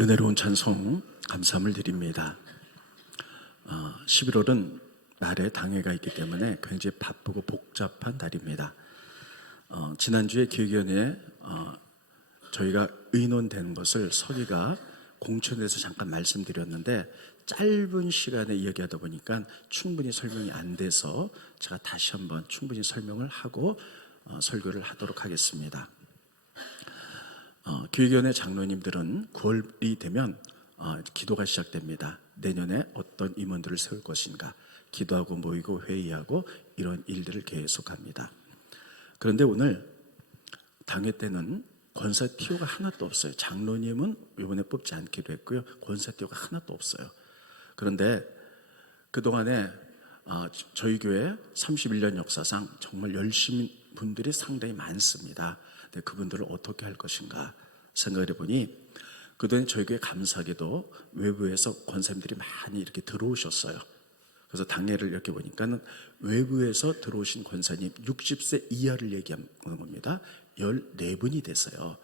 은혜로운 찬송 감사함을 드립니다. 11월은 날에 당회가 있기 때문에 굉장히 바쁘고 복잡한 달입니다. 지난주에 기획위원회에 저희가 의논된 것을 서기가 공천에서 잠깐 말씀드렸는데 짧은 시간에 이야기하다 보니까 충분히 설명이 안 돼서 제가 다시 한번 충분히 설명을 하고 설교를 하도록 하겠습니다. 기획위원회 장로님들은 9월이 되면 기도가 시작됩니다. 내년에 어떤 임원들을 세울 것인가 기도하고 모이고 회의하고 이런 일들을 계속합니다. 그런데 오늘 당회 때는 권사티오가 하나도 없어요. 장로님은 이번에 뽑지 않기로 했고요. 권사티오가 하나도 없어요. 그런데 그동안에 저희 교회 31년 역사상 정말 열심히 분들이 상당히 많습니다. 근데 그분들을 어떻게 할 것인가 생각을 해보니 그동안 저희 교회 감사하게도 외부에서 권사님들이 많이 이렇게 들어오셨어요. 그래서 당회를 이렇게 보니까는 외부에서 들어오신 권사님 60세 이하를 얘기하는 겁니다. 14분이 됐어요.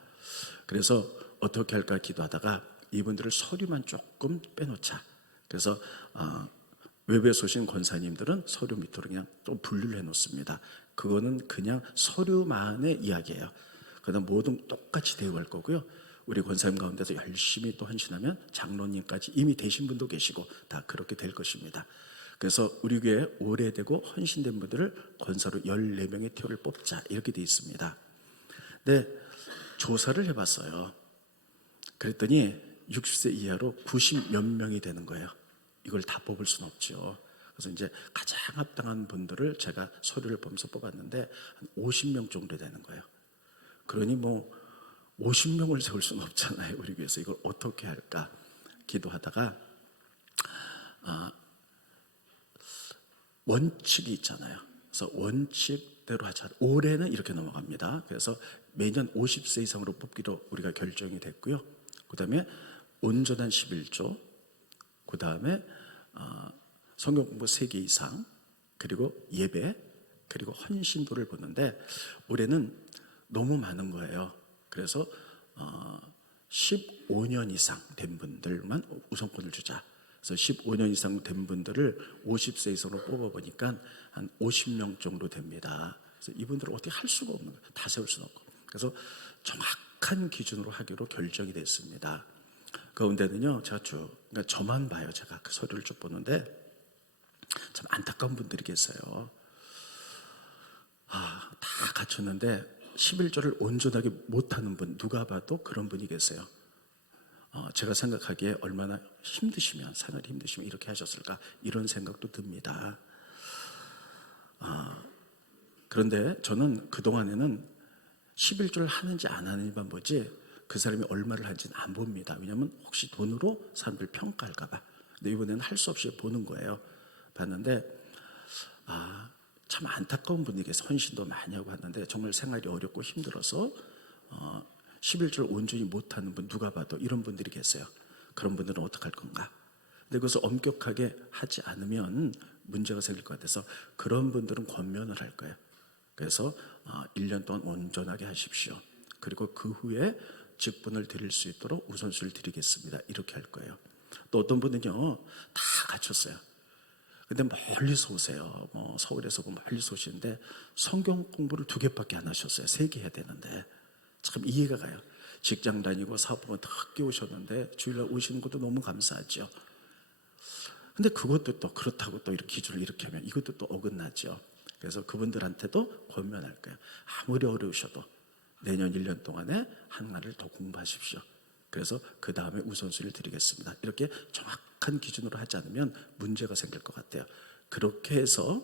그래서 어떻게 할까 기도하다가 이분들을 서류만 조금 빼놓자. 그래서 외부에서 오신 권사님들은 서류 밑으로 그냥 좀 분류를 해놓습니다. 그거는 그냥 서류만의 이야기예요. 그다음 모든 똑같이 대우할 거고요. 우리 권사님 가운데서 열심히 또 헌신하면 장로님까지 이미 되신 분도 계시고 다 그렇게 될 것입니다. 그래서 우리 교회에 오래되고 헌신된 분들을 권사로 14명의 티오를 뽑자 이렇게 돼 있습니다. 근데 조사를 해봤어요. 그랬더니 60세 이하로 90몇 명이 되는 거예요. 이걸 다 뽑을 수는 없죠. 그래서 이제 가장 합당한 분들을 제가 서류를 보면서 뽑았는데 한 50명 정도 되는 거예요. 그러니 50명을 세울 수는 없잖아요. 우리 교회에서 이걸 어떻게 할까 기도하다가 원칙이 있잖아요. 그래서 원칙대로 하자. 올해는 이렇게 넘어갑니다. 그래서 매년 50세 이상으로 뽑기로 우리가 결정이 됐고요. 그 다음에 온전한 11조, 그 다음에 성경 공부 3개 이상, 그리고 예배, 그리고 헌신도를 보는데 올해는 너무 많은 거예요. 그래서 15년 이상 된 분들만 우선권을 주자. 그래서 15년 이상 된 분들을 50세 이상으로 뽑아보니까 한 50명 정도 됩니다. 그래서 이분들을 어떻게 할 수가 없는 거예요. 다 세울 수는 없고. 그래서 정확한 기준으로 하기로 결정이 됐습니다. 가운데는요, 제가 그러니까 저만 봐요. 제가 그 서류를 쭉 보는데 참 안타까운 분들이 계세요. 다 갖췄는데 11조를 온전하게 못하는 분, 누가 봐도 그런 분이 계세요. 제가 생각하기에 얼마나 힘드시면, 생활이 힘드시면 이렇게 하셨을까 이런 생각도 듭니다. 그런데 저는 그동안에는 11조를 하는지 안 하는지만 보지 그 사람이 얼마를 하는지는 안 봅니다. 왜냐하면 혹시 돈으로 사람들 평가할까 봐. 근데 이번에는 할 수 없이 보는 거예요. 봤는데 참 안타까운 분에게서 헌신도 많이 하고 하는데 정말 생활이 어렵고 힘들어서 11조를 온전히 못하는 분 누가 봐도 이런 분들이 계세요. 그런 분들은 어떻게 할 건가? 근데 그것을 엄격하게 하지 않으면 문제가 생길 것 같아서 그런 분들은 권면을 할 거예요. 그래서 1년 동안 온전하게 하십시오. 그리고 그 후에 직분을 드릴 수 있도록 우선순위를 드리겠습니다. 이렇게 할 거예요. 또 어떤 분은요 다 갖췄어요. 근데 멀리서 오세요. 서울에서 멀리서 오시는데 성경 공부를 2개밖에 안 하셨어요. 3개 해야 되는데 참 이해가 가요. 직장 다니고 사업하고 다 학교 오셨는데 주일날 오시는 것도 너무 감사하죠. 근데 그것도 또 그렇다고 또 이렇게 기준을 이렇게 하면 이것도 또 어긋나죠. 그래서 그분들한테도 권면할 거예요. 아무리 어려우셔도 내년 1년 동안에 하나를 더 공부하십시오. 그래서 그 다음에 우선순위를 드리겠습니다. 이렇게 정확한 기준으로 하지 않으면 문제가 생길 것 같아요. 그렇게 해서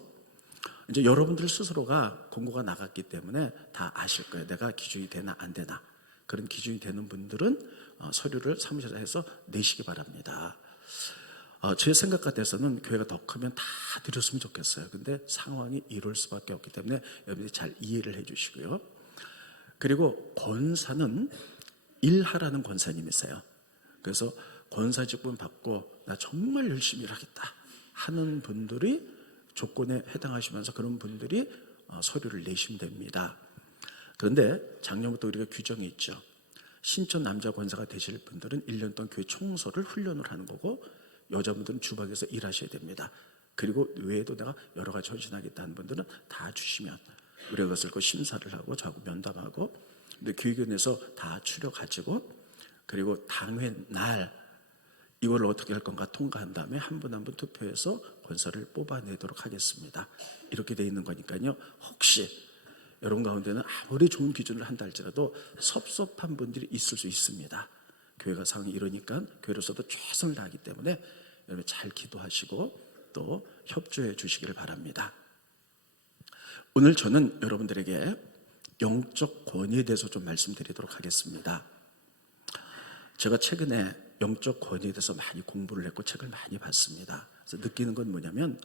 이제 여러분들 스스로가 공고가 나갔기 때문에 다 아실 거예요. 내가 기준이 되나 안 되나. 그런 기준이 되는 분들은 서류를 사무실에 해서 내시기 바랍니다. 제 생각 같아서는 교회가 더 크면 다 드렸으면 좋겠어요. 근데 상황이 이럴 수밖에 없기 때문에 여러분들이 잘 이해를 해 주시고요. 그리고 권사는 일하라는 권사님이 있어요. 그래서 권사 직분 받고 나 정말 열심히 일하겠다 하는 분들이 조건에 해당하시면서 그런 분들이 서류를 내시면 됩니다. 그런데 작년부터 우리가 규정이 있죠. 신천 남자 권사가 되실 분들은 1년 동안 교회 청소를 훈련을 하는 거고, 여자분들은 주방에서 일하셔야 됩니다. 그리고 외에도 내가 여러 가지 헌신하겠다는 분들은 다 주시면 우리가 그것을 심사를 하고 저하고 면담하고, 근데 교육위원회에서 다 추려가지고, 그리고 당회 날 이걸 어떻게 할 건가 통과한 다음에 한 분 한 분 투표해서 권사를 뽑아내도록 하겠습니다. 이렇게 돼 있는 거니까요. 혹시 여러분 가운데는 아무리 좋은 기준을 한다 할지라도 섭섭한 분들이 있을 수 있습니다. 교회가 상황이 이러니까 교회로서도 최선을 다하기 때문에 여러분 잘 기도하시고 또 협조해 주시기를 바랍니다. 오늘 저는 여러분들에게 영적 권위에 대해서 좀 말씀드리도록 하겠습니다. 제가 최근에 영적 권위에 대해서 많이 공부를 했고 책을 많이 봤습니다. 그래서 느끼는 건 뭐냐면,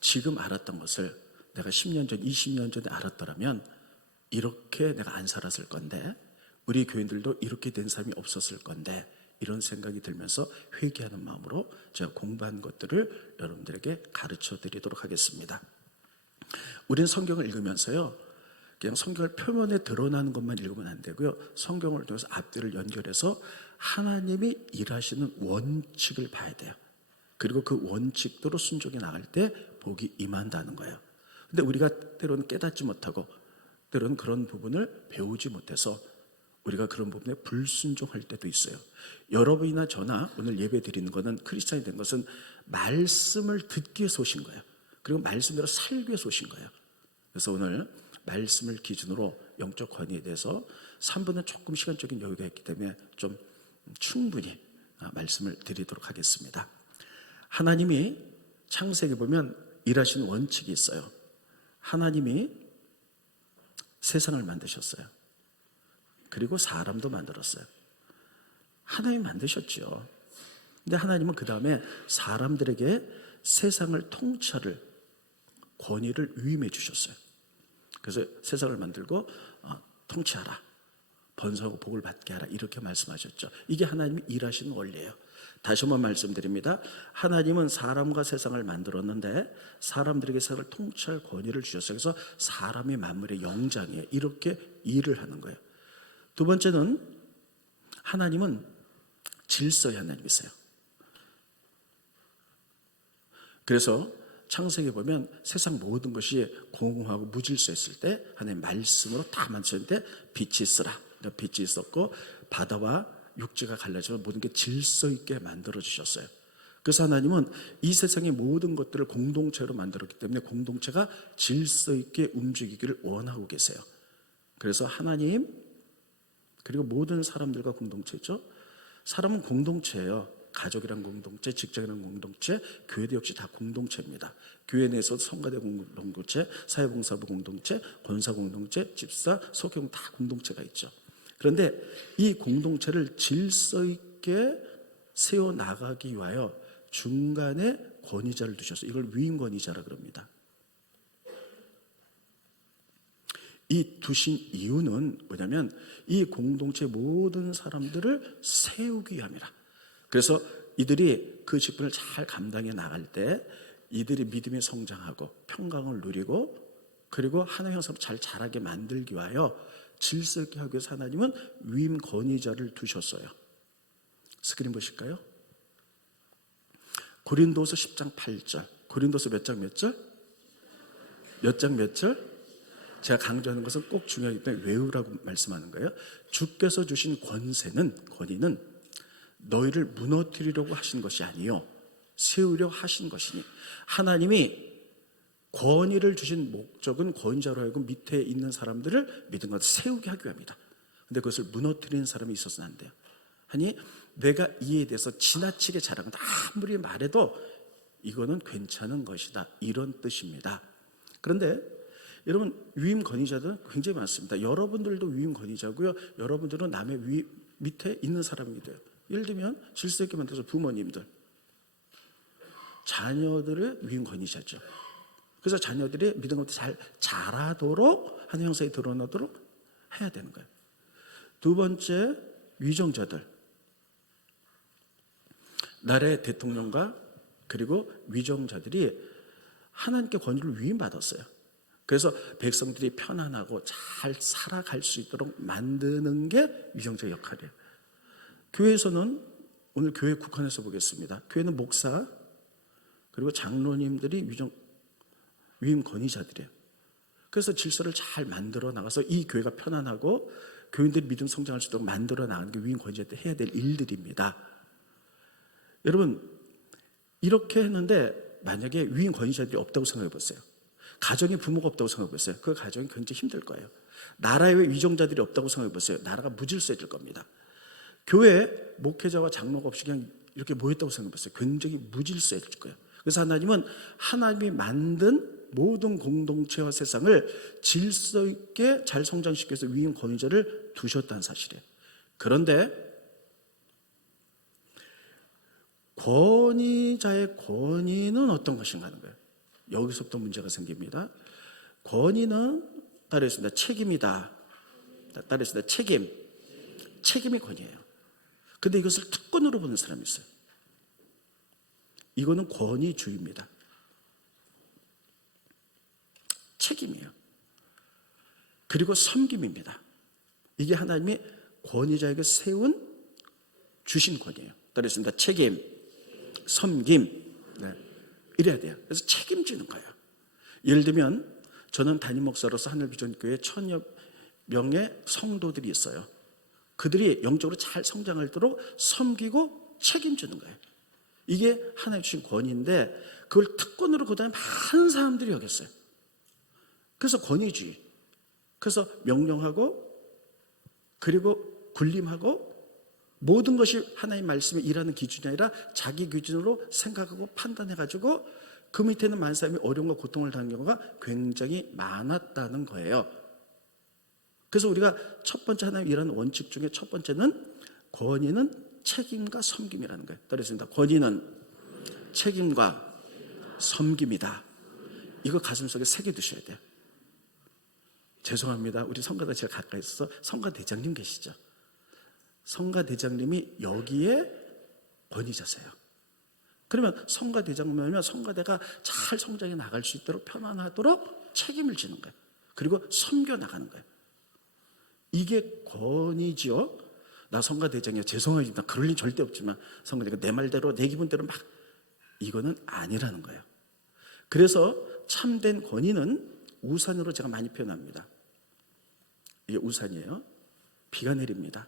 지금 알았던 것을 내가 10년 전, 20년 전에 알았더라면 이렇게 내가 안 살았을 건데, 우리 교인들도 이렇게 된 사람이 없었을 건데, 이런 생각이 들면서 회개하는 마음으로 제가 공부한 것들을 여러분들에게 가르쳐 드리도록 하겠습니다. 우리는 성경을 읽으면서요, 그냥 성경을 표면에 드러나는 것만 읽으면 안 되고요, 성경을 통해서 앞뒤를 연결해서 하나님이 일하시는 원칙을 봐야 돼요. 그리고 그 원칙대로 순종해 나갈 때 복이 임한다는 거예요. 근데 우리가 때로는 깨닫지 못하고 때로는 그런 부분을 배우지 못해서 우리가 그런 부분에 불순종할 때도 있어요. 여러분이나 저나 오늘 예배 드리는 것은, 크리스찬이 된 것은 말씀을 듣기 위해서 오신 거예요. 그리고 말씀대로 살기 위해서 오신 거예요. 그래서 오늘 말씀을 기준으로 영적 권위에 대해서 3분은 조금 시간적인 여유가 있기 때문에 좀 충분히 말씀을 드리도록 하겠습니다. 하나님이 창세기에 보면 일하시는 원칙이 있어요. 하나님이 세상을 만드셨어요. 그리고 사람도 만들었어요. 하나님이 만드셨죠. 근데 하나님은 그 다음에 사람들에게 세상을 통치할 권위를 위임해 주셨어요. 그래서 세상을 만들고 통치하라, 번성하고 복을 받게 하라, 이렇게 말씀하셨죠. 이게 하나님이 일하시는 원리예요. 다시 한번 말씀드립니다. 하나님은 사람과 세상을 만들었는데 사람들에게 세상을 통치할 권위를 주셨어요. 그래서 사람이 만물의 영장이에요. 이렇게 일을 하는 거예요. 두 번째는 하나님은 질서의 하나님이세요. 그래서 창세기에 보면 세상 모든 것이 공허하고 무질서했을 때 하나님 말씀으로 다 만드셨는데 빛이 있으라, 빛이 있었고 바다와 육지가 갈라지면 모든 게 질서 있게 만들어 주셨어요. 그래서 하나님은 이 세상의 모든 것들을 공동체로 만들었기 때문에 공동체가 질서 있게 움직이기를 원하고 계세요. 그래서 하나님 그리고 모든 사람들과 공동체죠. 사람은 공동체예요. 가족이란 공동체, 직장이란 공동체, 교회도 역시 다 공동체입니다. 교회 내에서 성가대 공동체, 사회봉사부 공동체, 권사 공동체, 집사, 소경 다 공동체가 있죠. 그런데 이 공동체를 질서 있게 세워나가기 위하여 중간에 권위자를 두셔서 이걸 위임 권위자라 그럽니다. 이 두신 이유는 뭐냐면 이 공동체 모든 사람들을 세우기 위함이라. 그래서 이들이 그 직분을 잘 감당해 나갈 때 이들이 믿음에 성장하고 평강을 누리고 그리고 하나님의 형상으로 잘 자라게 만들기 위하여 질서 있게 하기 위해서 하나님은 위임 권위자를 두셨어요. 스크린 보실까요? 고린도서 10장 8절. 고린도서 몇 장 몇 절? 몇 장 몇 절? 제가 강조하는 것은 꼭 중요하기 때문에 외우라고 말씀하는 거예요. 주께서 주신 권위는 너희를 무너뜨리려고 하신 것이 아니요 세우려 하신 것이니. 하나님이 권위를 주신 목적은 권위자로 하여금 밑에 있는 사람들을 믿음과 세우게 하기 위함이다. 그런데 그것을 무너뜨리는 사람이 있어서는 안 돼요. 아니 내가 이에 대해서 지나치게 자랑한다, 아무리 말해도 이거는 괜찮은 것이다, 이런 뜻입니다. 그런데 여러분 위임 권위자들은 굉장히 많습니다. 여러분들도 위임 권위자고요, 여러분들은 남의 밑에 있는 사람이 돼요. 예를 들면 질서 있게 만들어서 부모님들, 자녀들의 위임 권위자죠. 그래서 자녀들이 믿음 가운데 잘 자라도록 하는 형상이 드러나도록 해야 되는 거예요. 두 번째, 위정자들, 나라의 대통령과 그리고 위정자들이 하나님께 권위를 위임받았어요. 그래서 백성들이 편안하고 잘 살아갈 수 있도록 만드는 게 위정자의 역할이에요. 교회에서는 오늘 교회 국한에서 보겠습니다. 교회는 목사 그리고 장로님들이 위임 권위자들이에요. 그래서 질서를 잘 만들어 나가서 이 교회가 편안하고 교인들이 믿음 성장할 수 있도록 만들어 나가는 게 위임 권위자들이 해야 될 일들입니다. 여러분 이렇게 했는데 만약에 위임 권위자들이 없다고 생각해 보세요. 가정에 부모가 없다고 생각해 보세요. 그 가정이 굉장히 힘들 거예요. 나라에 위정자들이 없다고 생각해 보세요. 나라가 무질서해질 겁니다. 교회 목회자와 장로가 없이 그냥 이렇게 모였다고 생각해 보세요. 굉장히 무질서해질 거예요. 그래서 하나님은 하나님이 만든 모든 공동체와 세상을 질서 있게 잘 성장시키기 위해서 위임 권위자를 두셨다는 사실이에요. 그런데 권위자의 권위는 어떤 것인가 하는 거예요. 여기서부터 문제가 생깁니다. 권위는 따르겠습니다. 책임이다. 따르겠습니다. 책임이 권위예요. 근데 이것을 특권으로 보는 사람이 있어요. 이거는 권위주의입니다. 책임이에요. 그리고 섬김입니다. 이게 하나님이 권위자에게 주신 권위예요. 따르겠습니다. 책임, 섬김. 이래야 돼요. 그래서 책임지는 거예요. 예를 들면 저는 담임 목사로서 하늘비전교회에 1000여 명의 성도들이 있어요. 그들이 영적으로 잘 성장하도록 섬기고 책임지는 거예요. 이게 하나님 주신 권위인데 그걸 특권으로 그다음에 많은 사람들이 여겼어요. 그래서 권위주의. 그래서 명령하고 그리고 군림하고 모든 것이 하나님 말씀에 일하는 기준이 아니라 자기 기준으로 생각하고 판단해가지고 그 밑에 있는 많은 사람이 어려움과 고통을 당하는 경우가 굉장히 많았다는 거예요. 그래서 우리가 첫 번째 하나님 일하는 원칙 중에 첫 번째는 권위는 책임과 섬김이라는 거예요. 따르겠습니다. 권위는 책임과 섬김이다. 이거 가슴속에 새겨두셔야 돼요. 죄송합니다. 우리 성가대 제가 가까이 있어서 성가대장님 계시죠? 성가대장님이 여기에 권위자세요. 그러면 성가대장님이면 성가대가 잘 성장해 나갈 수 있도록 편안하도록 책임을 지는 거예요. 그리고 섬겨 나가는 거예요. 이게 권위지요. 나 성가대장이야. 죄송합니다. 그럴 일 절대 없지만 성가대가 내 말대로 내 기분대로 막 이거는 아니라는 거예요. 그래서 참된 권위는 우산으로 제가 많이 표현합니다. 이게 우산이에요. 비가 내립니다.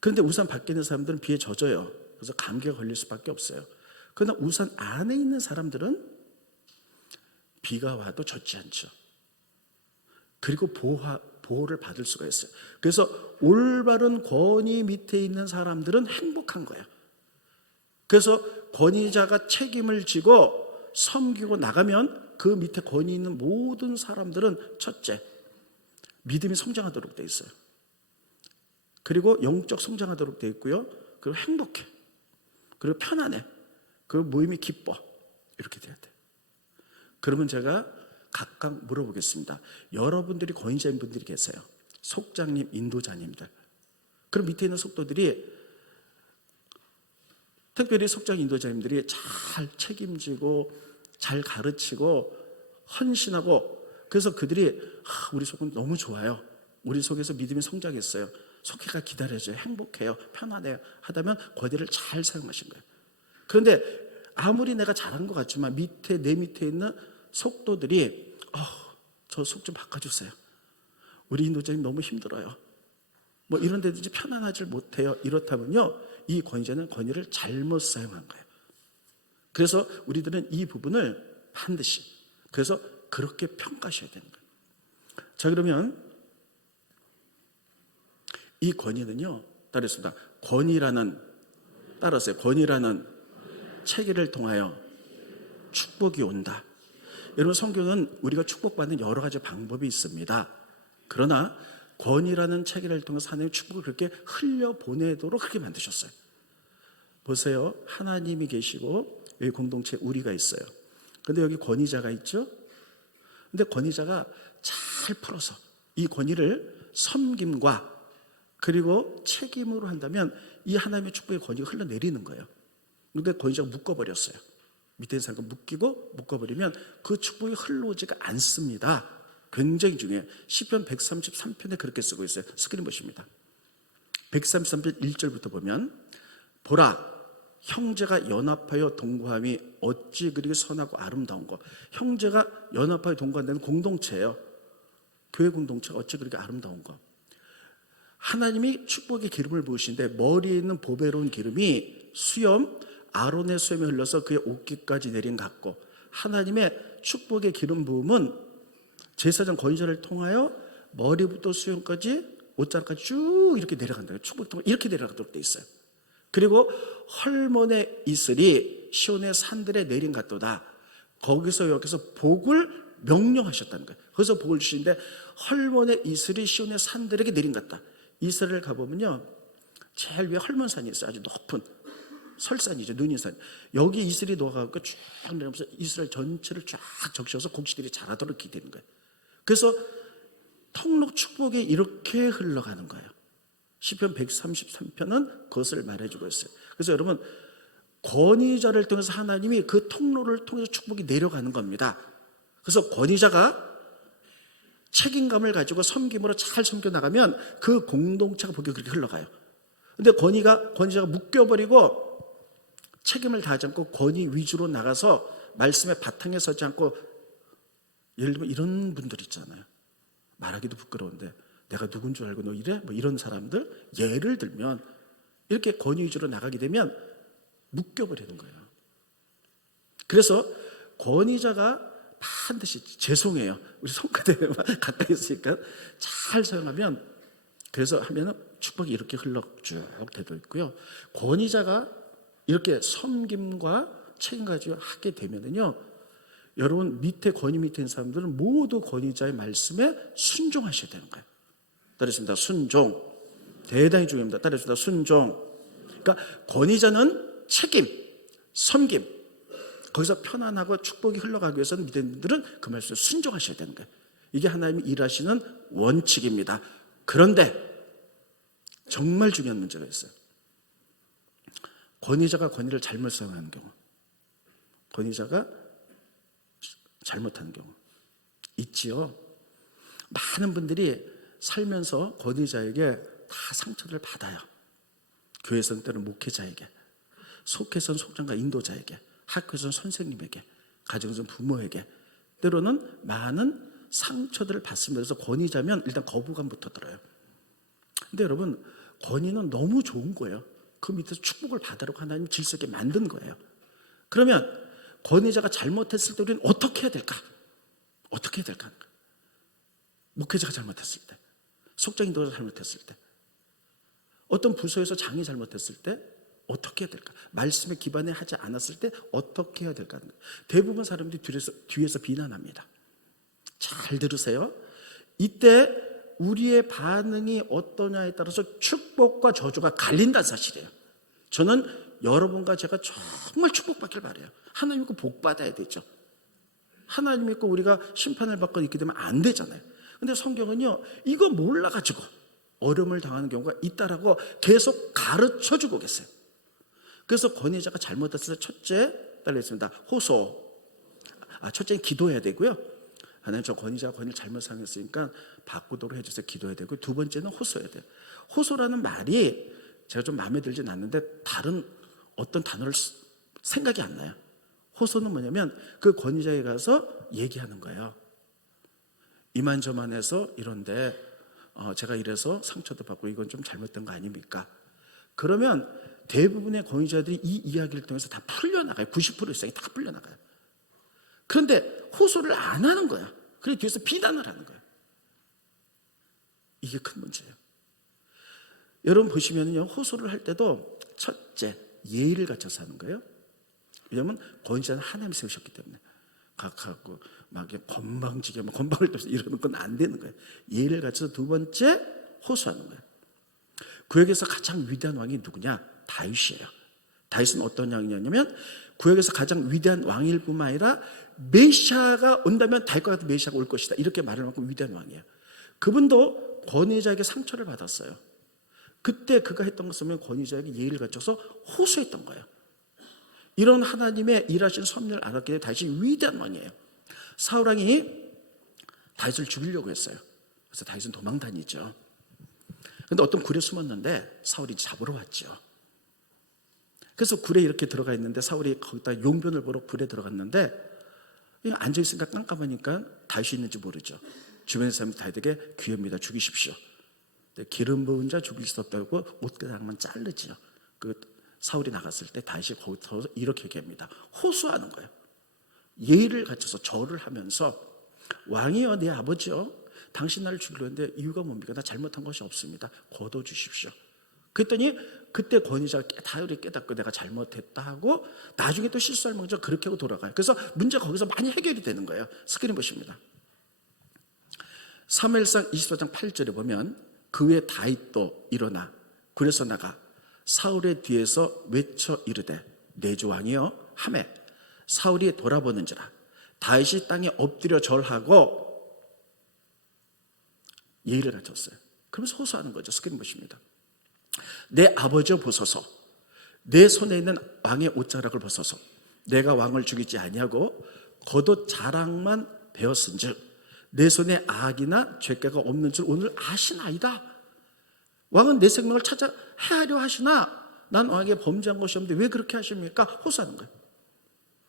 그런데 우산 밖에 있는 사람들은 비에 젖어요. 그래서 감기가 걸릴 수밖에 없어요. 그러나 우산 안에 있는 사람들은 비가 와도 젖지 않죠. 그리고 보호를 받을 수가 있어요. 그래서 올바른 권위 밑에 있는 사람들은 행복한 거예요. 그래서 권위자가 책임을 지고 섬기고 나가면 그 밑에 권위 있는 모든 사람들은 첫째, 믿음이 성장하도록 돼 있어요. 그리고 영적 성장하도록 돼 있고요. 그리고 행복해. 그리고 편안해. 그리고 모임이 기뻐. 이렇게 돼야 돼요. 그러면 제가 각각 물어보겠습니다. 여러분들이 권위자인 분들이 계세요. 속장님, 인도자님들. 그럼 밑에 있는 속도들이 특별히 속장 인도자님들이 잘 책임지고 잘 가르치고 헌신하고 그래서 그들이 우리 속은 너무 좋아요. 우리 속에서 믿음이 성장했어요. 속회가 기다려져요. 행복해요. 편안해요. 하다면 권위를 잘 사용하신 거예요. 그런데 아무리 내가 잘한 것 같지만 내 밑에 있는 속도들이 저 속 좀 바꿔주세요. 우리 인도자님 너무 힘들어요. 뭐 이런 데든지 편안하지 못해요. 이렇다면요. 이 권위자는 권위를 잘못 사용한 거예요. 그래서 우리들은 이 부분을 반드시 그래서 그렇게 평가하셔야 되는 거예요. 자 그러면 이 권위는요. 따르겠습니다. 권위라는 체계를 통하여 축복이 온다. 여러분 성경은 우리가 축복받는 여러 가지 방법이 있습니다. 그러나 권위라는 체계를 통해서 하나님의 축복을 그렇게 흘려보내도록 그렇게 만드셨어요. 보세요. 하나님이 계시고 여기 공동체에 우리가 있어요. 그런데 여기 권위자가 있죠. 근데 권위자가 잘 풀어서 이 권위를 섬김과 그리고 책임으로 한다면 이 하나님의 축복의 권위가 흘러내리는 거예요. 그런데 권위자가 묶어버렸어요. 밑에 있는 사람과 묶어버리면 그 축복이 흘러오지가 않습니다. 굉장히 중요해요. 시편 133편에 그렇게 쓰고 있어요. 스크린 보십니다. 133편 1절부터 보면 보라 형제가 연합하여 동거함이 어찌 그리 선하고 아름다운 것. 형제가 연합하여 동거한다는 공동체예요. 교회 공동체가 어찌 그렇게 아름다운 것. 하나님이 축복의 기름을 부으신데 머리에 있는 보배로운 기름이 수염 아론의 수염에 흘러서 그의 옷깃까지 내린 같고, 하나님의 축복의 기름 부음은 제사장 건의자를 통하여 머리부터 수염까지 옷자락까지 쭉 이렇게 내려간다. 축복의 통로 이렇게 내려가도록 돼 있어요. 그리고 헐몬의 이슬이 시온의 산들에 내린 같도다. 거기서 여기서 복을 명령하셨다는 거예요. 거기서 복을 주시는데 헐몬의 이슬이 시온의 산들에게 내린 같다. 이스라엘 가보면요, 제일 위에 헐몬산이 있어요. 아주 높은 설산이죠. 눈인산. 여기 이슬이 녹아가고 쭉 내려오면서 이스라엘 전체를 쫙 적셔서 곡식들이 자라도록 이렇게 되는 거예요. 그래서 통로 축복이 이렇게 흘러가는 거예요. 시편 133편은 그것을 말해주고 있어요. 그래서 여러분, 권위자를 통해서 하나님이 그 통로를 통해서 축복이 내려가는 겁니다. 그래서 권위자가 책임감을 가지고 섬김으로 잘 섬겨나가면 그 공동체가 복이 그렇게 흘러가요. 근데 권위자가 묶여버리고 책임을 다하지 않고 권위 위주로 나가서 말씀의 바탕에 서지 않고, 예를 들면 이런 분들 있잖아요. 말하기도 부끄러운데 내가 누군 줄 알고 너 이래? 뭐 이런 사람들, 예를 들면 이렇게 권위 위주로 나가게 되면 묶여버리는 거예요. 그래서 권위자가 반드시, 죄송해요, 우리 손가락에 가까이 있으니까 잘 사용하면, 그래서 하면은 축복이 이렇게 흘러 쭉 되도 있고요. 권위자가 이렇게 섬김과 책임 가지고 하게 되면은요, 여러분 밑에 권위 밑에 있는 사람들은 모두 권위자의 말씀에 순종하셔야 되는 거예요. 따르겠습니다. 순종. 대단히 중요합니다. 따르겠습니다. 순종. 그러니까 권위자는 책임, 섬김, 거기서 편안하고 축복이 흘러가기 위해서는 밑에 있는 분들은 그 말씀에 순종하셔야 되는 거예요. 이게 하나님이 일하시는 원칙입니다. 그런데 정말 중요한 문제가 있어요. 권위자가 권위를 잘못 사용하는 경우, 권위자가 잘못하는 경우 있지요. 많은 분들이 살면서 권위자에게 다 상처를 받아요. 교회에서는 때로는 목회자에게, 속회에서는 속장과 인도자에게, 학교에서는 선생님에게, 가정에서는 부모에게 때로는 많은 상처들을 받습니다. 그래서 권위자면 일단 거부감부터 들어요. 근데 여러분, 권위는 너무 좋은 거예요. 그 밑에서 축복을 받으라고 하나님 질서있게 만든 거예요. 그러면 권위자가 잘못했을 때 우리는 어떻게 해야 될까? 어떻게 해야 될까? 목회자가 잘못했을 때, 속장 인도자가 잘못했을 때, 어떤 부서에서 장이 잘못했을 때 어떻게 해야 될까? 말씀에 기반에 하지 않았을 때 어떻게 해야 될까? 대부분 사람들이 뒤에서 비난합니다. 잘 들으세요. 이때 우리의 반응이 어떠냐에 따라서 축복과 저주가 갈린다는 사실이에요. 저는 여러분과 제가 정말 축복받길 바라요. 하나님 믿고 복 받아야 되죠. 하나님 믿고 우리가 심판을 받고 있게 되면 안 되잖아요. 근데 성경은요, 이거 몰라가지고 어려움을 당하는 경우가 있다라고 계속 가르쳐주고 계세요. 그래서 권위자가 잘못했을 때 첫째 달려있습니다. 호소. 첫째는 기도해야 되고요. 하나님, 저 권위자가 권위를 잘못 사용했으니까 바꾸도록 해주세요. 기도해야 되고, 두 번째는 호소해야 돼요. 호소라는 말이 제가 좀 마음에 들진 않는데 다른 어떤 단어를 생각이 안 나요. 호소는 뭐냐면 그 권위자에 가서 얘기하는 거예요. 이만저만해서 이런데 제가 이래서 상처도 받고 이건 좀 잘못된 거 아닙니까? 그러면 대부분의 권위자들이 이 이야기를 통해서 다 풀려나가요. 90% 이상이 다 풀려나가요. 그런데 호소를 안 하는 거야. 그래서 뒤에서 비난을 하는 거예요. 이게 큰 문제예요. 여러분 보시면요, 호소를 할 때도 첫째, 예의를 갖춰서 하는 거예요. 왜냐하면 권위자는 하나님 세우셨기 때문에. 각하고 막 건방지게 건방을 떠서 이러는 건 안 되는 거예요. 예의를 갖춰서 두 번째, 호소하는 거예요. 구약에서 가장 위대한 왕이 누구냐? 다윗이에요. 다윗은 어떤 왕이냐면 구약에서 가장 위대한 왕일 뿐만 아니라 메시아가 온다면 다윗과 같은 메시아가 올 것이다, 이렇게 말할 만큼 위대한 왕이에요. 그분도 권위자에게 상처를 받았어요. 그때 그가 했던 것은 권위자에게 예의를 갖춰서 호소했던 거예요. 이런 하나님의 일하신 섭리를 알았기 때문에 다윗이 위대한 왕이에요. 사울 왕이 다윗을 죽이려고 했어요. 그래서 다윗은 도망 다니죠. 그런데 어떤 굴에 숨었는데 사울이 잡으러 왔죠. 그래서 굴에 이렇게 들어가 있는데 사울이 거기다 용변을 보러 굴에 들어갔는데 앉아있으니까 깜깜하니까 다윗이 있는지 모르죠. 주변 사람들 다윗에게 귀합니다, 죽이십시오. 기름 부은 자 죽일 수 없다고 옷가닥만 자르지요. 그 사울이 나갔을 때 다윗이 거기서 이렇게 얘기합니다. 호소하는 거예요. 예의를 갖춰서 절을 하면서 왕이여, 내 아버지여, 당신 나를 죽이려 했는데 이유가 뭡니까? 나 잘못한 것이 없습니다. 거둬 주십시오. 그랬더니 그때 권위자가 다윗이 깨닫고 내가 잘못했다 하고 나중에 또 실수할 망정 그렇게 하고 돌아가요. 그래서 문제가 거기서 많이 해결이 되는 거예요. 스크린 보십니다. 사무엘상 24장 8절에 보면 그 후에 다윗도 일어나 굴에서 나가 사울의 뒤에서 외쳐 이르되 내 주 왕이여 하매 사울이 돌아보는지라 다윗이 땅에 엎드려 절하고 예의를 갖췄어요. 그러면서 호소하는 거죠. 스크린 보십니다. 내 아버지여 보소서, 내 손에 있는 왕의 옷자락을 보소서. 내가 왕을 죽이지 아니하고 겉옷 자랑만 베었은즉 내 손에 악이나 죄가가 없는 줄 오늘 아시나이다. 왕은 내 생명을 찾아 해하려 하시나 난 왕에게 범죄한 것이 없는데 왜 그렇게 하십니까? 호소하는 거예요.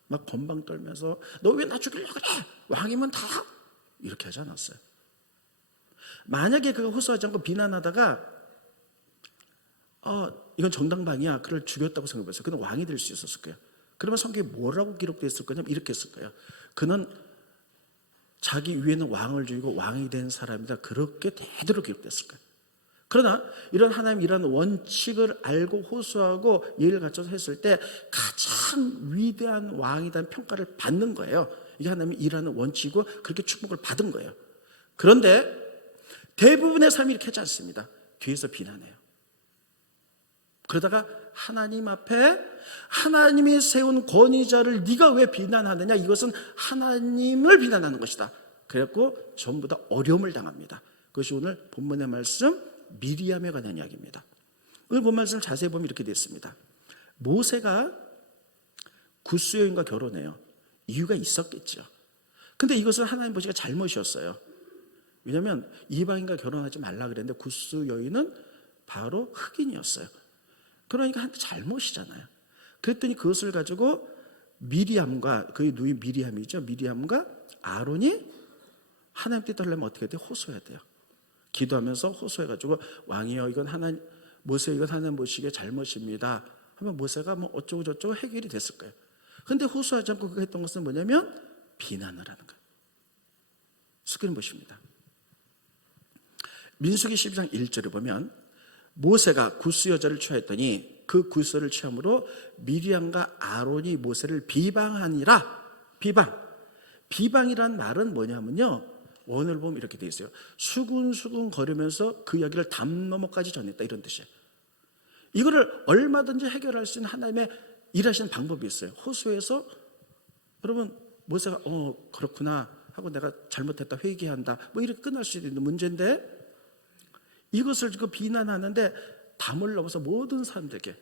막 건방 떨면서 너 왜 나 죽이려고 그래? 왕이면 다 이렇게 하지 않았어요. 만약에 그가 호소하지 않고 비난하다가 이건 정당방위야, 그를 죽였다고 생각했어요. 그는 왕이 될 수 있었을 거예요. 그러면 성경에 뭐라고 기록되어 있을 거냐면 이렇게 했을 거예요. 그는 자기 위에는 왕을 죽이고 왕이 된 사람이다, 그렇게 대대로 기록됐을 거예요. 그러나 이런 하나님 이런 원칙을 알고 호소하고 예의를 갖춰서 했을 때 가장 위대한 왕이라는 평가를 받는 거예요. 이게 하나님이 일하는 원칙이고 그렇게 축복을 받은 거예요. 그런데 대부분의 삶이 이렇게 하지 않습니다. 뒤에서 비난해요. 그러다가 하나님 앞에 하나님이 세운 권위자를 네가 왜 비난하느냐, 이것은 하나님을 비난하는 것이다. 그래갖고 전부 다 어려움을 당합니다. 그것이 오늘 본문의 말씀 미리암에 관한 이야기입니다. 오늘 본 말씀을 자세히 보면 이렇게 되어 있습니다. 모세가 굿스 여인과 결혼해요. 이유가 있었겠죠. 근데 이것은 하나님 보시기에 잘못이었어요. 왜냐하면 이방인과 결혼하지 말라 그랬는데 굿스 여인은 바로 흑인이었어요. 그러니까 한 잘못이잖아요. 그랬더니 그것을 가지고 미리암과 그의 누이 미리암이죠. 미리암과 아론이 하나님 뜻 따르려면 어떻게 돼요? 호소해야 돼요. 기도하면서 호소해가지고 왕이여, 이건 하나님, 모세 이건 하나님 보시기에 잘못입니다 하면 모세가 뭐 어쩌고 저쩌고 해결이 됐을 거예요. 그런데 호소하지 않고 그가 했던 것은 뭐냐면 비난을 하는 거예요. 스크린 보십니다. 민수기 12장 1절에 보면 모세가 굿스 여자를 취하였더니 그 굿스를 취함으로 미리암과 아론이 모세를 비방하니라. 비방이란 말은 뭐냐면요, 원어를 보면 이렇게 되어 있어요. 수군수군 거리면서 그 이야기를 담 넘어까지 전했다, 이런 뜻이에요. 이거를 얼마든지 해결할 수 있는 하나님의 일하시는 방법이 있어요. 호수에서 여러분 모세가 그렇구나 하고 내가 잘못했다 회개한다 뭐 이렇게 끝날 수 있는 문제인데, 이것을 지금 비난하는데 담을 넘어서 모든 사람들에게,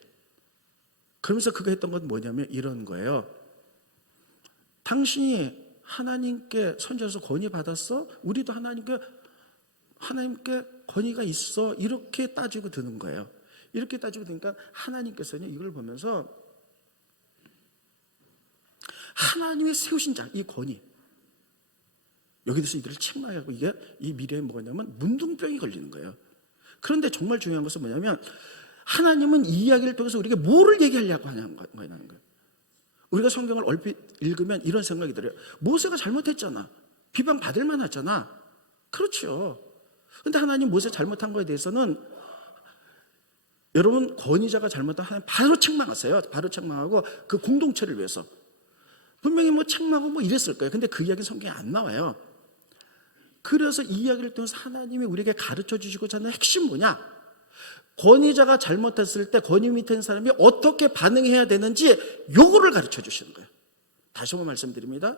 그러면서 그가 했던 건 뭐냐면 이런 거예요. 당신이 하나님께 선지자로서 권위 받았어? 우리도 하나님께 권위가 있어? 이렇게 따지고 드는 거예요. 이렇게 따지고 드니까 하나님께서는 이걸 보면서 하나님이 세우신 자, 이 권위, 여기 대해서 이들을 책망하고 이게 이 미래에 뭐냐면 문둥병이 걸리는 거예요. 그런데 정말 중요한 것은 뭐냐면 하나님은 이 이야기를 통해서 우리에게 뭐를 얘기하려고 하냐는 거예요. 우리가 성경을 얼핏 읽으면 이런 생각이 들어요. 모세가 잘못했잖아. 비방받을 만하잖아. 그렇죠. 그런데 하나님 모세 잘못한 거에 대해서는 여러분 권위자가 잘못한 하나님 바로 책망하세요. 바로 책망하고 그 공동체를 위해서. 분명히 뭐 책망하고 뭐 이랬을 거예요. 근데 그 이야기는 성경에 안 나와요. 그래서 이 이야기를 통해서 하나님이 우리에게 가르쳐 주시고자 하는 핵심 뭐냐? 권위자가 잘못했을 때 권위 밑에 있는 사람이 어떻게 반응해야 되는지 요거를 가르쳐 주시는 거예요. 다시 한번 말씀드립니다.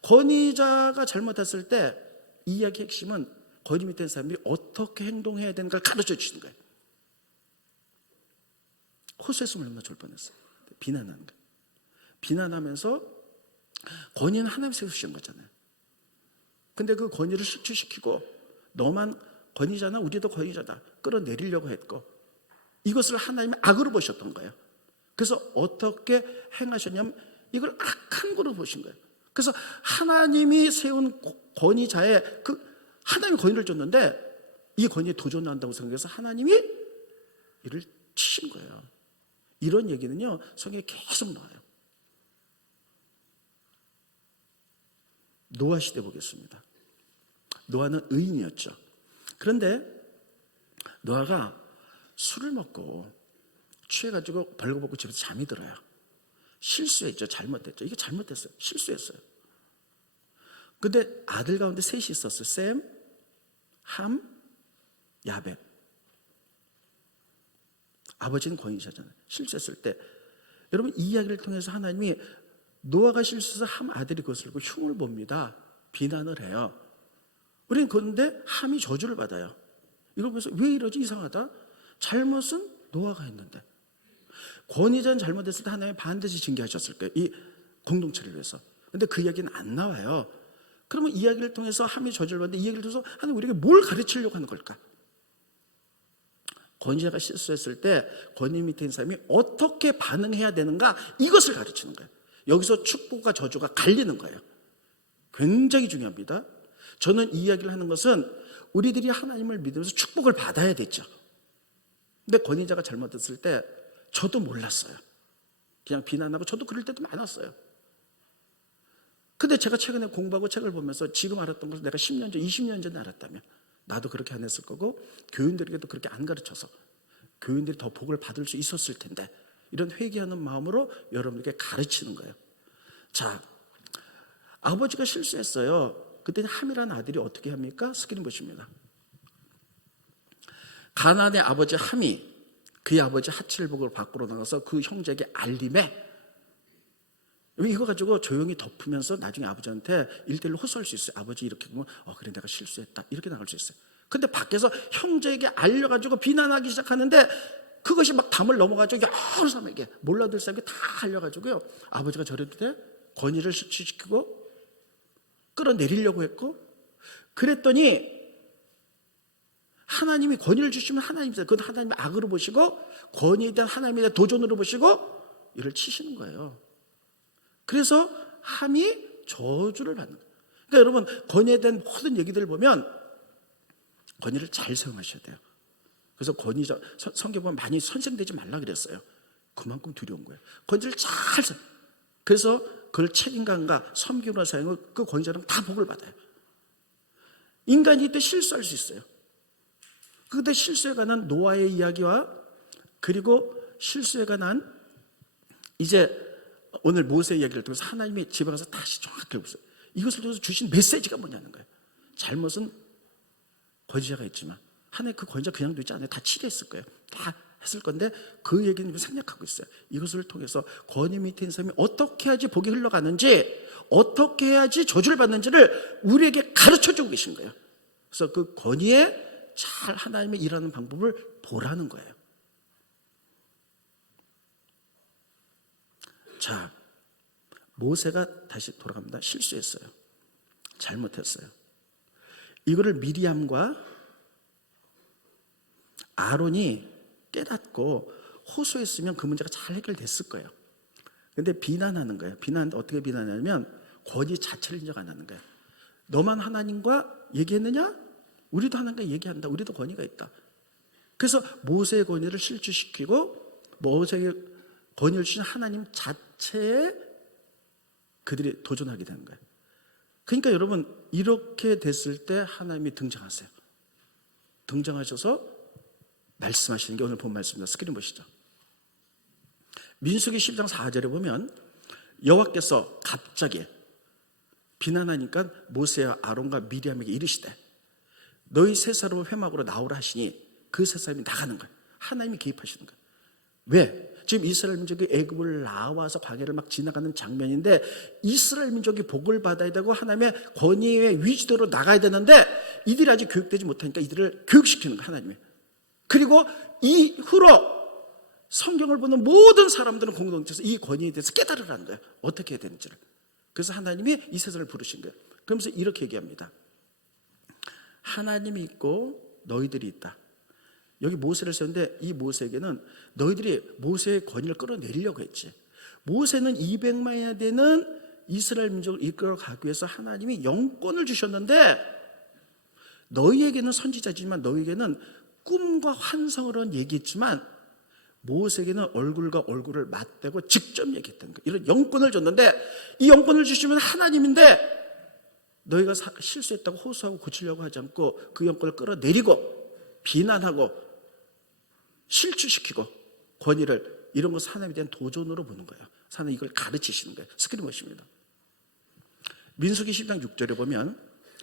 권위자가 잘못했을 때 이 이야기의 핵심은 권위 밑에 있는 사람이 어떻게 행동해야 되는가를 가르쳐 주시는 거예요. 호수의 숨을 넘나 좋을 뻔했어요. 비난하는 거예요. 비난하면서 권위는 하나님 세우시는 거잖아요. 근데 그 권위를 실추시키고 너만 권위잖아, 우리도 권위자다 끌어내리려고 했고, 이것을 하나님이 악으로 보셨던 거예요. 그래서 어떻게 행하셨냐면 이걸 악한 거로 보신 거예요. 그래서 하나님이 세운 권위자의 그 하나님이 권위를 줬는데 이 권위에 도전한다고 생각해서 하나님이 이를 치신 거예요. 이런 얘기는요 성경에 계속 나와요. 노아 시대 보겠습니다. 노아는 의인이었죠. 그런데 노아가 술을 먹고 취해가지고 벌거벗고 집에서 잠이 들어요. 실수했죠. 잘못했죠. 이게 잘못했어요. 실수했어요. 근데 아들 가운데 셋이 있었어요. 셈, 함, 야벳. 아버지는 권위자잖아요. 실수했을 때 여러분 이 이야기를 통해서 하나님이 노아가 실수해서 함 아들이 그것을 보고 흉을 봅니다. 비난을 해요. 우리는 그런데 함이 저주를 받아요. 이걸 보면서 왜 이러지? 이상하다. 잘못은 노아가 했는데 권위자는 잘못했을 때 하나님이 반드시 징계하셨을 거예요. 이 공동체를 위해서. 근데 그 이야기는 안 나와요. 그러면 이야기를 통해서 함이 저주를 받는데 이 이야기를 통해서 하나님 우리에게 뭘 가르치려고 하는 걸까? 권위자가 실수했을 때 권위 밑에 있는 사람이 어떻게 반응해야 되는가, 이것을 가르치는 거예요. 여기서 축복과 저주가 갈리는 거예요. 굉장히 중요합니다. 저는 이 이야기를 하는 것은 우리들이 하나님을 믿으면서 축복을 받아야 되죠. 근데 권위자가 잘못했을 때 저도 몰랐어요. 그냥 비난하고 저도 그럴 때도 많았어요. 근데 제가 최근에 공부하고 책을 보면서 지금 알았던 것을 내가 10년 전, 20년 전에 알았다면 나도 그렇게 안 했을 거고 교인들에게도 그렇게 안 가르쳐서 교인들이 더 복을 받을 수 있었을 텐데, 이런 회개하는 마음으로 여러분에게 가르치는 거예요. 자, 아버지가 실수했어요. 그때 함이라는 아들이 어떻게 합니까? 스크린 보십니다. 가나안의 아버지 함이 그의 아버지 하칠을 보고 밖으로 나가서 그 형제에게 알림해. 이거 가지고 조용히 덮으면서 나중에 아버지한테 1대1로 호소할 수 있어요. 아버지 이렇게 보면 그래 내가 실수했다 이렇게 나갈 수 있어요. 근데 밖에서 형제에게 알려가지고 비난하기 시작하는데 그것이 막 담을 넘어가지고 여러 사람에게, 몰라들 사람에게 다 알려가지고요, 아버지가 저래도 돼? 권위를 실추시키고 끌어내리려고 했고, 그랬더니 하나님이 권위를 주시면 하나님이세요. 그건 하나님의 악으로 보시고 권위에 대한 하나님에 대한 도전으로 보시고 이를 치시는 거예요. 그래서 함이 저주를 받는 거예요. 그러니까 여러분 권위에 대한 모든 얘기들을 보면 권위를 잘 사용하셔야 돼요. 그래서 권위자 성경 보면 많이 선생되지 말라 그랬어요. 그만큼 두려운 거예요. 권위를 잘 사용. 그래서 그걸 책임감과 섬김으로 사용하고 그 권위자는 다 복을 받아요. 인간이 이때 실수할 수 있어요. 그때 실수에 관한 노아의 이야기와 그리고 실수에 관한 이제 오늘 모세의 이야기를 통해서 하나님이 집에 가서 다시 정확하게 보세요. 이것을 통해서 주신 메시지가 뭐냐는 거예요. 잘못은 권위자가 있지만 하나님 그 권위자 그냥 두지 않아요. 다 치료했을 거예요. 다 했을 건데 그 얘기는 생략하고 있어요. 이것을 통해서 권위 밑에 있는 사람이 어떻게 해야지 복이 흘러가는지, 어떻게 해야지 저주를 받는지를 우리에게 가르쳐주고 계신 거예요. 그래서 그 권위에 잘 하나님의 일하는 방법을 보라는 거예요. 자, 모세가 다시 돌아갑니다. 실수했어요. 잘못했어요. 이거를 미리암과 아론이 깨닫고 호소했으면 그 문제가 잘 해결됐을 거예요. 근데 비난하는 거예요. 어떻게 비난하냐면 권위 자체를 인정 안 하는 거예요. 너만 하나님과 얘기했느냐? 우리도 하나님과 얘기한다. 우리도 권위가 있다. 그래서 모세의 권위를 실추시키고 모세의 권위를 주신 하나님 자체에 그들이 도전하게 되는 거예요. 그러니까 여러분 이렇게 됐을 때 하나님이 등장하세요. 등장하셔서 말씀하시는 게 오늘 본 말씀입니다. 스크린 보시죠. 민수기 10장 4절에 보면 여호와께서 갑자기 비난하니까 모세와 아론과 미리암에게 이르시되 너희 세 사람을 회막으로 나오라 하시니 그 세 사람이 나가는 거예요. 하나님이 개입하시는 거예요. 왜? 지금 이스라엘 민족이 애굽을 나와서 광야를 막 지나가는 장면인데 이스라엘 민족이 복을 받아야 되고 하나님의 권위의 위치대로 나가야 되는데 이들이 아직 교육되지 못하니까 이들을 교육시키는 거예요. 하나님이. 그리고 이후로 성경을 보는 모든 사람들은 공동체에서 이 권위에 대해서 깨달으라는 거예요. 어떻게 해야 되는지를. 그래서 하나님이 이 세상을 부르신 거예요. 그러면서 이렇게 얘기합니다. 하나님이 있고 너희들이 있다. 여기 모세를 세웠는데 이 모세에게는 너희들이 모세의 권위를 끌어내리려고 했지. 모세는 200만이나 되는 이스라엘 민족을 이끌어가기 위해서 하나님이 영권을 주셨는데 너희에게는 선지자지만 너희에게는 꿈과 환상으로는 얘기했지만 모세에게는 얼굴과 얼굴을 맞대고 직접 얘기했던 거예요. 이런 영권을 줬는데 이 영권을 주시면 하나님인데 너희가 실수했다고 호소하고 고치려고 하지 않고 그 영권을 끌어내리고 비난하고 실추시키고 권위를 이런 것을 하나님에 대한 도전으로 보는 거예요. 하나님 이걸 가르치시는 거예요. 스크리머십니다. 민수기 10장 6절에 보면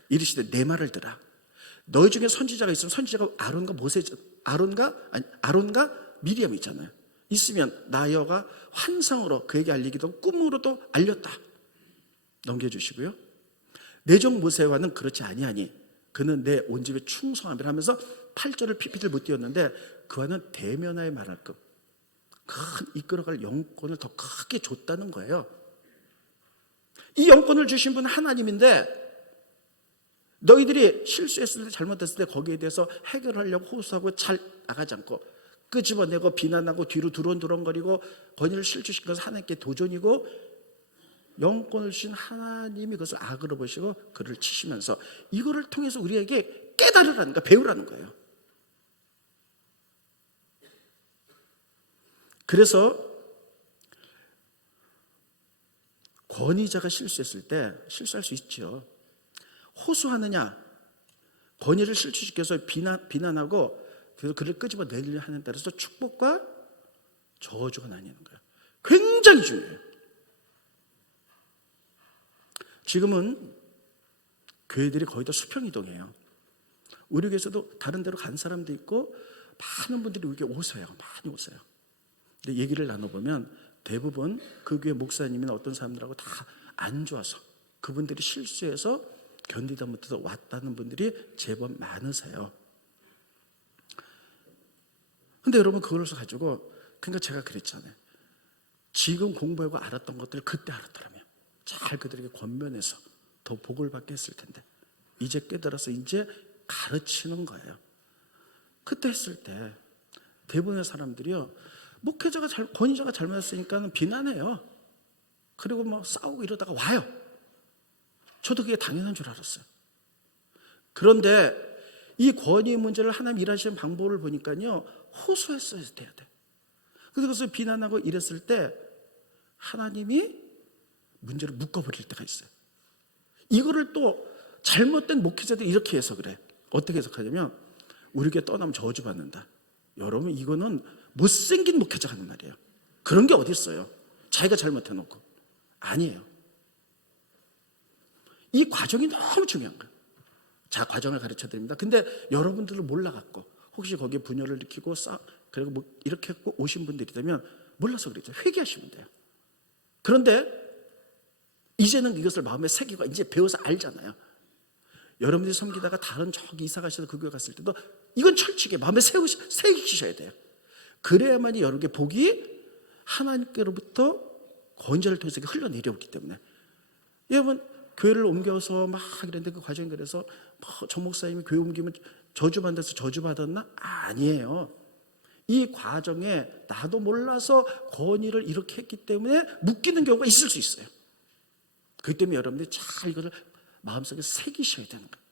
이르시되 내 말을 들으라. 너희 중에 선지자가 있으면 선지자가 아론과 미리암이 있잖아요. 있으면 나 여호와가 환상으로 그에게 알리기도 하고 꿈으로도 알렸다. 넘겨주시고요. 내 종 모세와는 그렇지 아니하니 그는 내 온 집에 충성함이라 하면서 8절을 피피를 못 띄웠는데 그와는 대면하여 말할 것 큰 이끌어갈 영권을 더 크게 줬다는 거예요. 이 영권을 주신 분은 하나님인데 너희들이 실수했을 때 잘못했을 때 거기에 대해서 해결하려고 호소하고 잘 나가지 않고 끄집어내고 비난하고 뒤로 두런두런거리고 권위를 실추시킨 것은 하나님께 도전이고 영권을 주신 하나님이 그것을 악으로 보시고 그를 치시면서 이거를 통해서 우리에게 깨달으라는 거예요. 배우라는 거예요. 그래서 권위자가 실수했을 때 실수할 수 있죠. 호소하느냐 권위를 실추시켜서 비난하고 그래서 그를 끄집어내려 하는 따라서 축복과 저주가 나뉘는 거예요. 굉장히 중요해요. 지금은 교회들이 거의 다 수평이동해요. 우리 교회에서도 다른 데로 간 사람도 있고 많은 분들이 우리 교회 오세요. 많이 오세요. 근데 얘기를 나눠보면 대부분 그 교회 목사님이나 어떤 사람들하고 다 안 좋아서 그분들이 실수해서 견디다 못해서 왔다는 분들이 제법 많으세요. 근데 여러분 그걸 가지고 그러니까 제가 그랬잖아요. 지금 공부하고 알았던 것들을 그때 알았더라면 잘 그들에게 권면해서 더 복을 받게 했을 텐데 이제 깨달아서 이제 가르치는 거예요. 그때 했을 때 대부분의 사람들이요 목회자가 권위자가 잘못했으니까 비난해요. 그리고 뭐 싸우고 이러다가 와요. 저도 그게 당연한 줄 알았어요. 그런데 이 권위 문제를 하나님 일하시는 방법을 보니까요 호소했어야 돼야 돼. 그래서 비난하고 이랬을 때 하나님이 문제를 묶어버릴 때가 있어요. 이거를 또 잘못된 목회자들이 이렇게 해서 그래. 어떻게 해석하냐면 우리 교회 떠나면 저주받는다. 여러분 이거는 못생긴 목회자 하는 말이에요. 그런 게 어디 있어요. 자기가 잘못해놓고. 아니에요. 이 과정이 너무 중요한 거예요. 자, 과정을 가르쳐 드립니다. 근데 여러분들은 몰라갖고 혹시 거기에 분열을 일으키고 그리고 뭐 이렇게 했고 오신 분들이 되면 몰라서 그랬죠. 회개하시면 돼요. 그런데 이제는 이것을 마음에 새기고 이제 배워서 알잖아요. 여러분들이 섬기다가 다른 저기 이사 가셔서 그 교회 갔을 때도 이건 철칙에 마음에 새기셔야 돼요. 그래야만이 여러분께 복이 하나님께로부터 권위를 통해서 흘러내려오기 때문에 여러분 교회를 옮겨서 막 이랬는데 그 과정이 그래서 저 목사님이 교회 옮기면 저주받아서 저주받았나? 아니에요. 이 과정에 나도 몰라서 권위를 이렇게 했기 때문에 묶이는 경우가 있을 수 있어요. 그렇기 때문에 여러분들이 잘 이거를 마음속에 새기셔야 되는 거예요.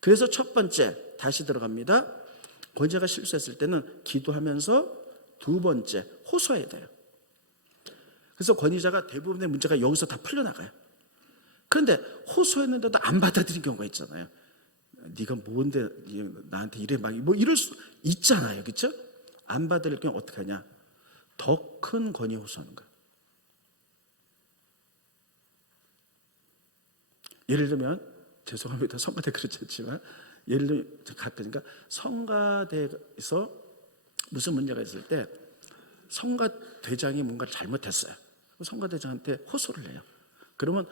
그래서 첫 번째 다시 들어갑니다. 권위자가 실수했을 때는 기도하면서 두 번째 호소해야 돼요. 그래서 권위자가 대부분의 문제가 여기서 다 풀려나가요. 그런데 호소했는데도 안 받아들인 경우가 있잖아요. 네가 뭔데 나한테 이래 막 뭐 이럴 수 있잖아요. 그렇죠? 안 받을 경우 어떻게 하냐? 더 큰 권위 호소하는 거예요. 예를 들면 죄송합니다. 성가대 그렇지 않지만 예를 들면 그러니까 성가대에서 무슨 문제가 있을 때 성가대장이 뭔가를 잘못했어요. 성가대장한테 호소를 해요. 그러면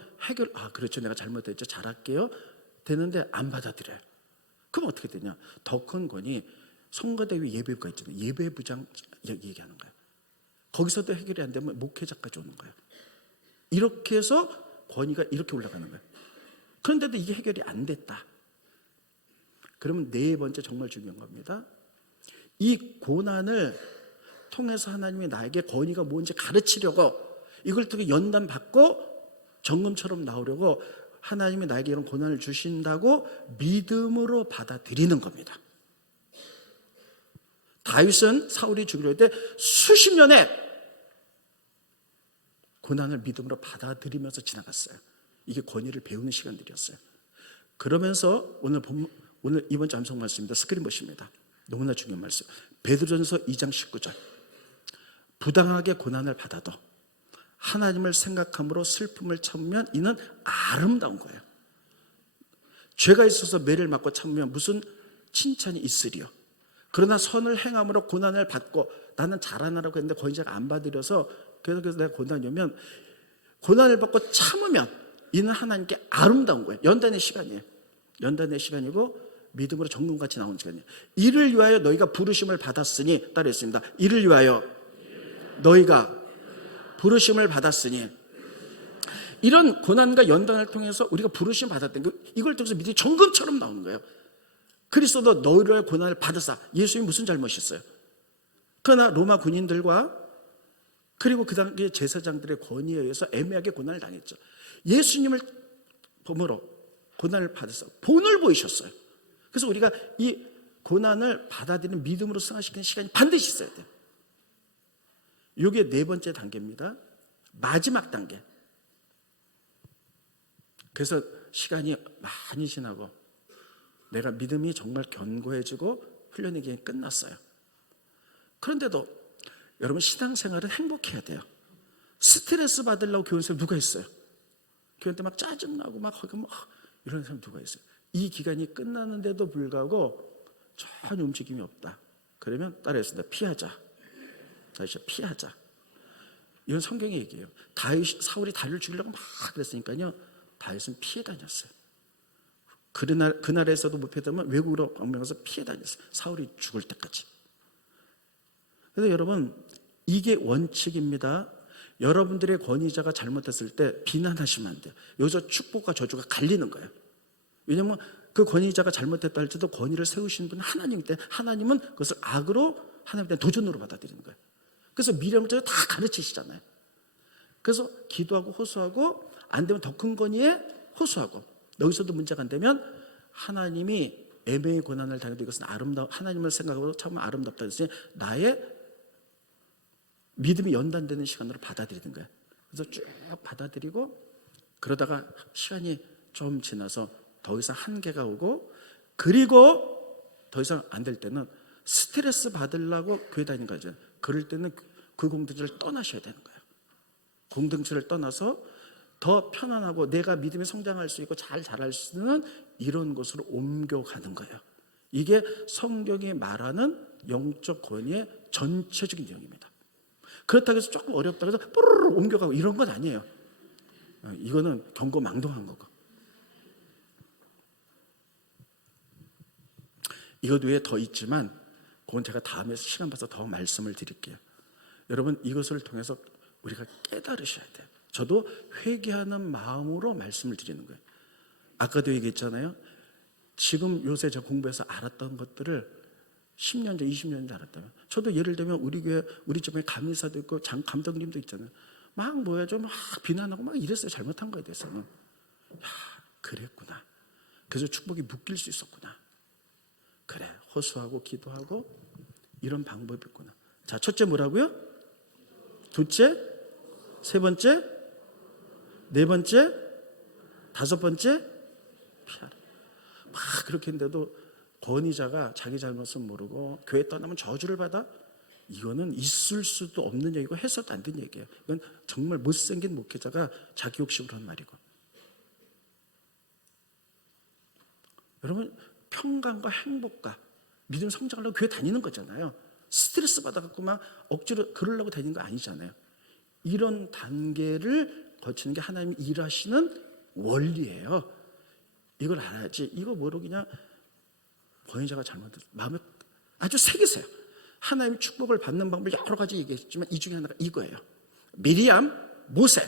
그렇죠. 내가 잘못했죠. 잘할게요. 되는데 안 받아들여요. 그럼 어떻게 되냐? 더 큰 권위 성가대 위 예배부가 있잖아요. 예배부장 얘기하는 거예요. 거기서도 해결이 안 되면 목회자까지 오는 거예요. 이렇게 해서 권위가 이렇게 올라가는 거예요. 그런데도 이게 해결이 안 됐다. 그러면 네 번째 정말 중요한 겁니다. 이 고난을 통해서 하나님이 나에게 권위가 뭔지 가르치려고, 이걸 통해 연단 받고 정금처럼 나오려고 하나님이 나에게 이런 고난을 주신다고 믿음으로 받아들이는 겁니다. 다윗은 사울이 죽이려 할 때 수십 년의 고난을 믿음으로 받아들이면서 지나갔어요. 이게 권위를 배우는 시간들이었어요. 그러면서 오늘 이번 주 암송 말씀입니다. 스크린 보십니다. 너무나 중요한 말씀. 베드로전서 2장 19절. 부당하게 고난을 받아도 하나님을 생각함으로 슬픔을 참으면 이는 아름다운 거예요. 죄가 있어서 매를 맞고 참으면 무슨 칭찬이 있으리요. 그러나 선을 행함으로 고난을 받고, 나는 잘하느라고 했는데 권위자가 안 받으려서 그래서 내가 고난이 오면, 고난을 받고 참으면 이는 하나님께 아름다운 거예요. 연단의 시간이에요. 연단의 시간이고 믿음으로 정금같이 나오는 시간이에요. 이를 위하여 너희가 부르심을 받았으니, 따르겠습니다. 이를 위하여 너희가 부르심을 받았으니. 이런 고난과 연단을 통해서 우리가 부르심 받았던 거, 이걸 통해서 믿음이 정금처럼 나오는 거예요. 그리스도도 너희를 고난을 받으사. 예수님이 무슨 잘못이 있어요? 그러나 로마 군인들과 그리고 그 당시 제사장들의 권위에 의해서 애매하게 고난을 당했죠. 예수님을 범으로 고난을 받으사 본을 보이셨어요. 그래서 우리가 이 고난을 받아들이는 믿음으로 승화시키는 시간이 반드시 있어야 돼요. 이게 네 번째 단계입니다. 마지막 단계. 그래서 시간이 많이 지나고 내가 믿음이 정말 견고해지고 훈련의 기간이 끝났어요. 그런데도 여러분, 신앙생활은 행복해야 돼요. 스트레스 받으려고 교회 사람 누가 있어요? 교회 때 막 짜증나고 막 이런 사람 누가 있어요? 이 기간이 끝나는데도 불구하고 전혀 움직임이 없다. 그러면 따라했습니다. 피하자. 다시 피하자. 이건 성경의 얘기예요. 사울이 다윗을 죽이려고 막 그랬으니까요, 다윗은 피해 다녔어요. 그 나라에서도 못 피하다면 외국으로 방문해서 피해 다녔어요. 사울이 죽을 때까지. 그래서 여러분, 이게 원칙입니다. 여러분들의 권위자가 잘못했을 때 비난하시면 안 돼요. 여기서 축복과 저주가 갈리는 거예요. 왜냐하면 그 권위자가 잘못했다 할지도 권위를 세우신 분은 하나님 때, 하나님은 그것을 악으로, 하나님 때 도전으로 받아들이는 거예요. 그래서 미래를 다 가르치시잖아요. 그래서 기도하고 호소하고, 안 되면 더 큰 권위에 호소하고, 여기서도 문제가 안 되면 하나님이 애매의 고난을 당해도 이것은 아름다워, 하나님을 생각하고 참으면 아름답다 했으니 나의 믿음이 연단되는 시간으로 받아들이는 거예요. 그래서 쭉 받아들이고, 그러다가 시간이 좀 지나서 더 이상 한계가 오고, 그리고 더 이상 안 될 때는 스트레스 받으려고 교회 다니는 거죠. 그럴 때는 그 공동체를 떠나셔야 되는 거예요. 공동체를 떠나서 더 편안하고 내가 믿음이 성장할 수 있고 잘 자랄 수 있는 이런 곳으로 옮겨가는 거예요. 이게 성경이 말하는 영적 권위의 전체적인 내용입니다. 그렇다고 해서 조금 어렵다고 해서 뽀르르 옮겨가고 이런 건 아니에요. 이거는 경고망동한 거고. 이것 외에 더 있지만 그건 제가 다음에 시간 봐서 더 말씀을 드릴게요. 여러분, 이것을 통해서 우리가 깨달으셔야 돼요. 저도 회개하는 마음으로 말씀을 드리는 거예요. 아까도 얘기했잖아요. 지금 요새 제가 공부해서 알았던 것들을 10년 전, 20년 전 알았다면, 저도 예를 들면 우리 교회, 우리 집에 감리사도 있고 감독님도 있잖아요. 막 좀 비난하고 막 이랬어요. 잘못한 거에 대해서는. 그랬구나. 그래서 축복이 묶일 수 있었구나. 그래, 호소하고 기도하고 이런 방법이 있구나. 자, 첫째 뭐라고요? 둘째, 세 번째, 네 번째, 다섯 번째, 피하라. 막 그렇게 했는데도 권위자가 자기 잘못을 모르고 교회 떠나면 저주를 받아? 이거는 있을 수도 없는 얘기고 해서도 안 되는 얘기예요. 이건 정말 못생긴 목회자가 자기 욕심으로 한 말이고. 여러분, 평강과 행복과 믿음 성장하려고 교회 다니는 거잖아요. 스트레스 받아갖고 막 억지로 그러려고 다니는 거 아니잖아요. 이런 단계를 거치는 게 하나님이 일하시는 원리예요. 이걸 알아야지. 이거 모르고 그냥 권위자가 잘못했어, 마음에 아주 새기세요. 하나님의 축복을 받는 방법을 여러 가지 얘기했지만 이 중에 하나가 이거예요. 미리암, 모세,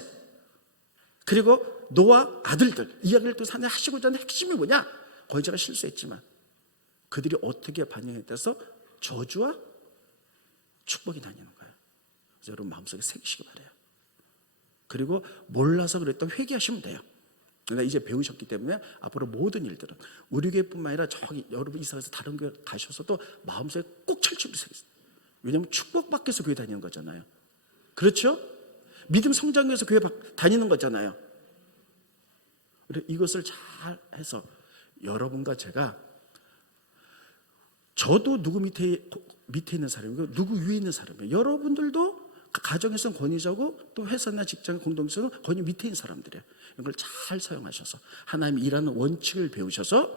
그리고 노아 아들들 이야기를 또 하시고자 하는 핵심이 뭐냐? 권위자가 실수했지만 그들이 어떻게 반영했다서 저주와 축복이 나뉘는 거예요. 그래서 여러분 마음속에 새기시기 바라요. 그리고 몰라서 그랬던 회개하시면 돼요. 그러니까 이제 배우셨기 때문에 앞으로 모든 일들은 우리 교회뿐만 아니라 저기 여러분 이사가서 다른 교회 가셔서도 마음속에 꼭 철칙으로 새기세요. 왜냐하면 축복받기 위해서 교회 다니는 거잖아요. 그렇죠? 믿음 성장을 위해서 교회 다니는 거잖아요. 이것을 잘 해서 여러분과 제가, 저도 누구 밑에 있는 사람이고 누구 위에 있는 사람이에요. 여러분들도 가정에서는 권위자고 또 회사나 직장 공동체는 권위 밑에 있는 사람들이에요. 이걸 잘 사용하셔서 하나님이 일하는 원칙을 배우셔서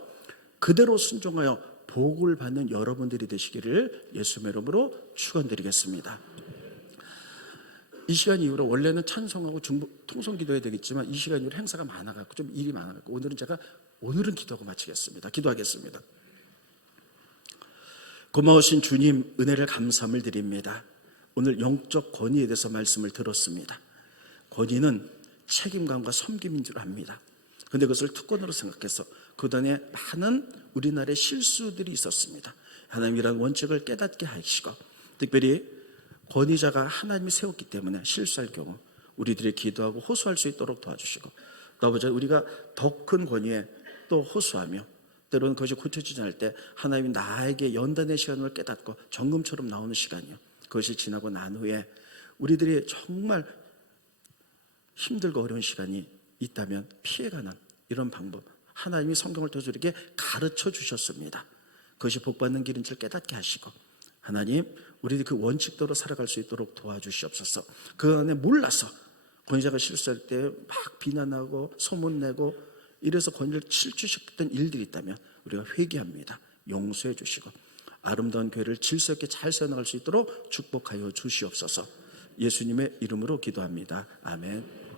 그대로 순종하여 복을 받는 여러분들이 되시기를 예수님의 이름으로 축원드리겠습니다. 이 시간 이후로 원래는 찬송하고 통성 기도해야 되겠지만 이 시간 이후로 행사가 많아갖고 좀 일이 많아갖고 오늘은 기도하고 마치겠습니다. 기도하겠습니다. 고마우신 주님, 은혜를 감사함을 드립니다. 오늘 영적 권위에 대해서 말씀을 들었습니다. 권위는 책임감과 섬김인 줄 압니다. 그런데 그것을 특권으로 생각해서 그동안에 많은 우리나라의 실수들이 있었습니다. 하나님이라는 원칙을 깨닫게 하시고, 특별히 권위자가 하나님이 세웠기 때문에 실수할 경우 우리들이 기도하고 호소할 수 있도록 도와주시고, 또 아버지 우리가 더 큰 권위에 또 호소하며 때로는 그것이 고쳐지지 않을 때 하나님이 나에게 연단의 시간을 깨닫고 정금처럼 나오는 시간이요, 그것이 지나고 난 후에 우리들이 정말 힘들고 어려운 시간이 있다면 피해가는 이런 방법 하나님이 성경을 통해서 우리에게 가르쳐 주셨습니다. 그것이 복받는 길인 줄 깨닫게 하시고, 하나님 우리들이 그 원칙대로 살아갈 수 있도록 도와주시옵소서. 그 안에 몰라서 권위자가 실수할 때 막 비난하고 소문내고 이래서 권위를 실추시켰던 일들이 있다면 우리가 회개합니다. 용서해 주시고 아름다운 교회를 질서 있게 잘 세워나갈 수 있도록 축복하여 주시옵소서. 예수님의 이름으로 기도합니다. 아멘.